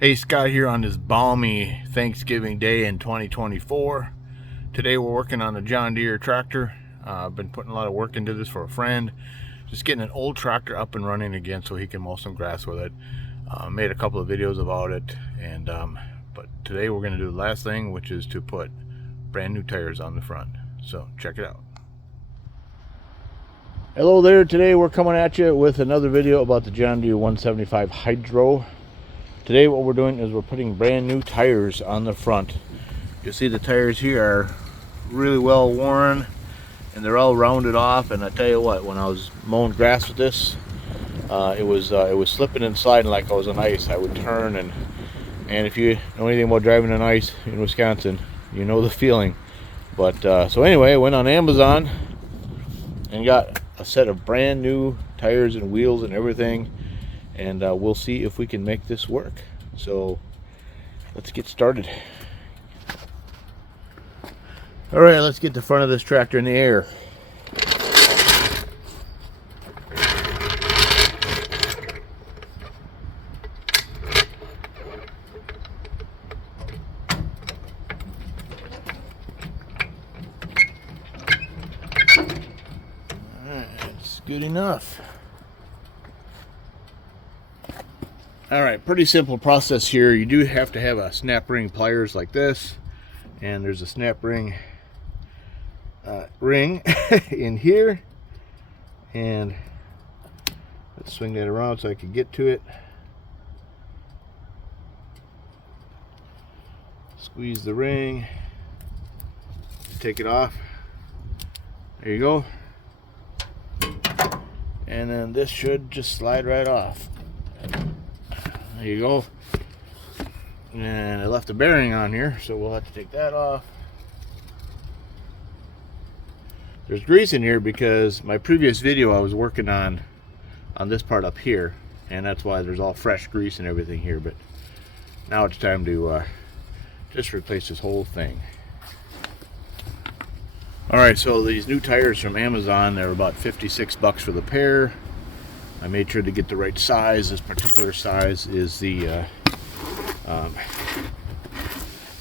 Hey, Scott here on this balmy Thanksgiving day in 2024. Today we're working on a John Deere tractor. I've been putting a lot of work into this for a friend. Just getting an old tractor up and running again so he can mow some grass with it. Made a couple of videos about it, and but today we're going to do the last thing, which is to put brand new tires on the front. So check it out. Hello there. Today we're coming at you with another video about the John Deere 175 Hydro. Today what we're doing is we're putting brand new tires on the front. You'll see the tires here are really well worn and they're all rounded off, and I tell you what, when I was mowing grass with this, it was slipping and sliding like I was on ice. I would turn, and if you know anything about driving on ice in Wisconsin, you know the feeling. But so anyway, I went on Amazon and got a set of brand new tires and wheels and everything, and we'll see if we can make this work. So let's get started. All right, let's get the front of this tractor in the air. All right, that's good enough. All right, pretty simple process here. You do have to have a snap ring pliers like this, and there's a snap ring in here, and let's swing that around so I can get to it. Squeeze the ring, take it off. There you go. And then this should just slide right off. There you go. And I left a bearing on here, so we'll have to take that off. There's grease in here because my previous video I was working on this part up here, and that's why there's all fresh grease and everything here. But now it's time to just replace this whole thing. Alright, so these new tires from Amazon, they're about 56 bucks for the pair. I made sure to get the right size. This particular size is the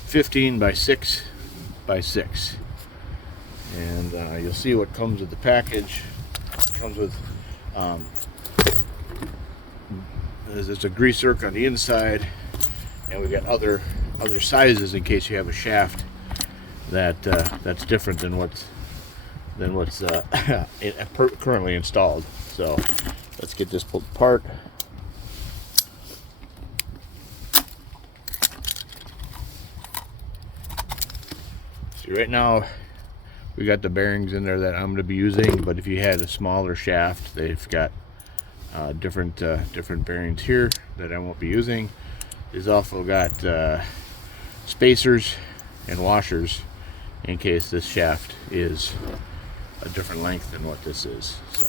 15 by 6 by 6. And you'll see what comes with the package. It comes with there's a grease zerk on the inside, and we've got other sizes in case you have a shaft that's different than what's currently installed. So let's get this pulled apart. See, right now we got the bearings in there that I'm going to be using, but if you had a smaller shaft, they've got different bearings here that I won't be using. They've also got spacers and washers in case this shaft is a different length than what this is. So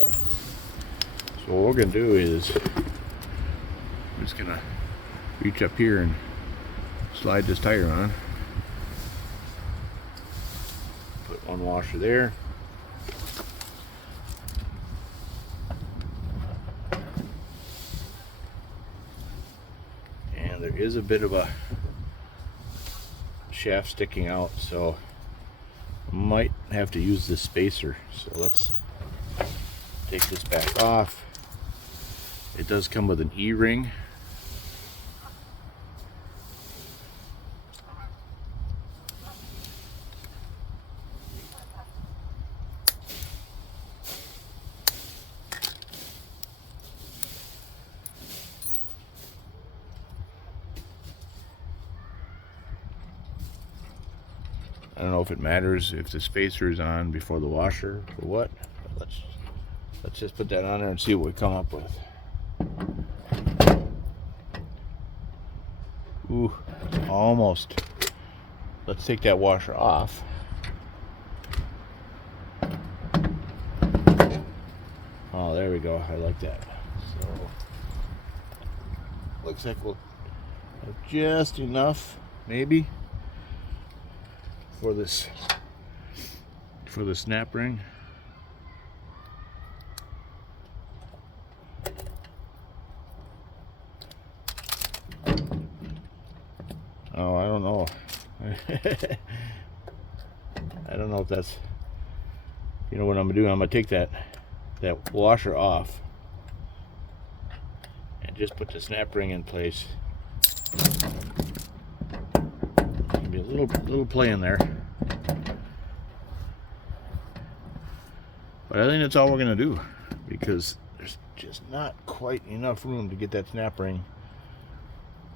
what we're going to do is I'm just going to reach up here and slide this tire on. Put one washer there. And there is a bit of a shaft sticking out, so I might have to use this spacer. So let's take this back off. It does come with an E-ring. I don't know if it matters if the spacer is on before the washer or what, but let's just put that on there and see what we come up with. Ooh, almost. Let's take that washer off. Oh, there we go. I like that. So looks like we'll have just enough, maybe, for the snap ring. Oh, I don't know. I don't know if that's, you know what I'm gonna do? I'm gonna take that washer off and just put the snap ring in place. Be a little play in there, but I think that's all we're gonna do, because there's just not quite enough room to get that snap ring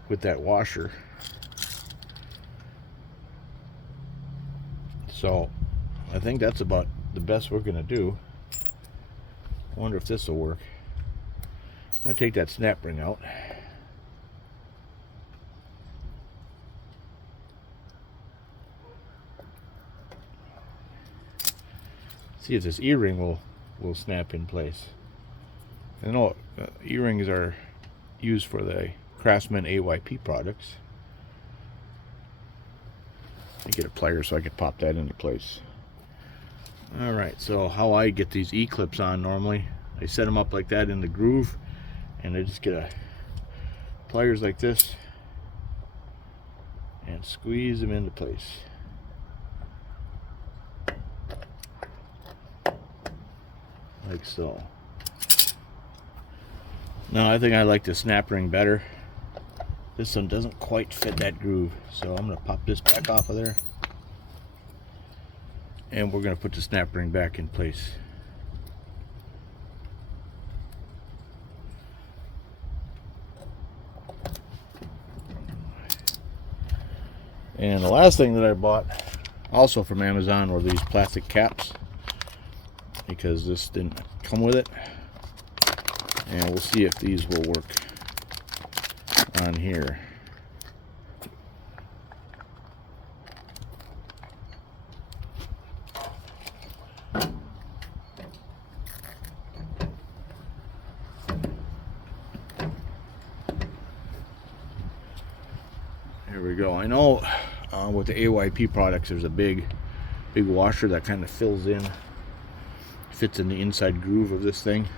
with that washer. So I think that's about the best we're gonna do. I wonder if this will work. I'm gonna take that snap ring out. See if this e-ring will snap in place. I know e-rings are used for the Craftsman AYP products. Let me get a plier so I can pop that into place. Alright, so how I get these E-clips on normally, I set them up like that in the groove, and I just get a pliers like this and squeeze them into place. Like so. Now I think I like the snap ring better. This one doesn't quite fit that groove, so I'm going to pop this back off of there, and we're going to put the snap ring back in place. And the last thing that I bought, also from Amazon, were these plastic caps, because this didn't come with it. And we'll see if these will work on here. Here we go. I know with the AYP products there's a big washer that kind of fits in the inside groove of this thing,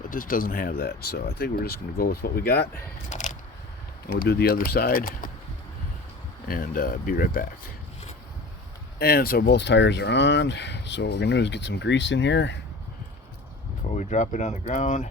but this doesn't have that, so I think we're just going to go with what we got, and we'll do the other side and be right back. And so both tires are on, so what we're going to do is get some grease in here before we drop it on the ground.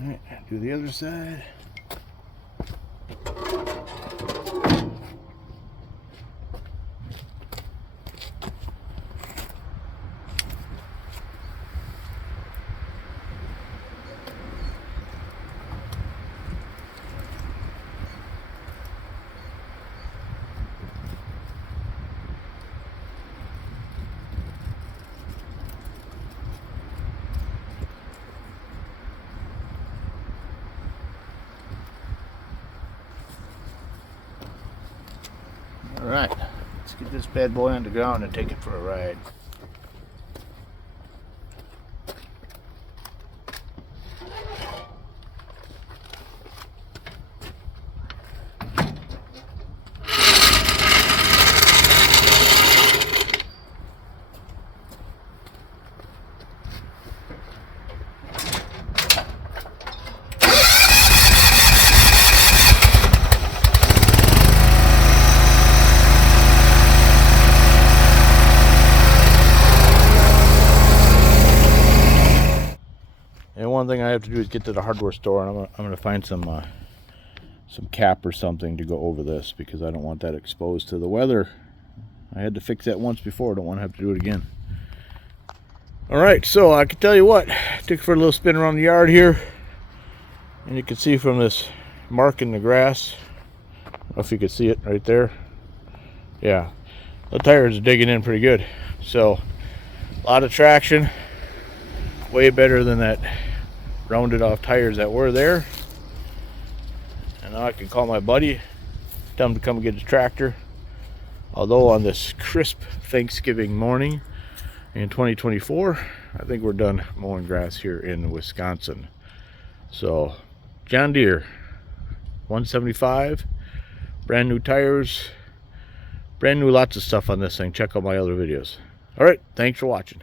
Alright, do the other side. Alright, let's get this bad boy on the ground and take it for a ride. And one thing I have to do is get to the hardware store, and I'm gonna find some cap or something to go over this, because I don't want that exposed to the weather. I had to fix that once before. I don't want to have to do it again. Alright, so I can tell you what, took it for a little spin around the yard here, and you can see from this mark in the grass, I don't know if you can see it right there. Yeah, the tires are digging in pretty good. So a lot of traction, way better than that rounded off tires that were there. And now I can call my buddy, tell him to come get his tractor. Although on this crisp Thanksgiving morning, In 2024, I think we're done mowing grass here in Wisconsin. So, John Deere 175, brand new tires, brand new lots of stuff on this thing. Check out my other videos. All right, thanks for watching.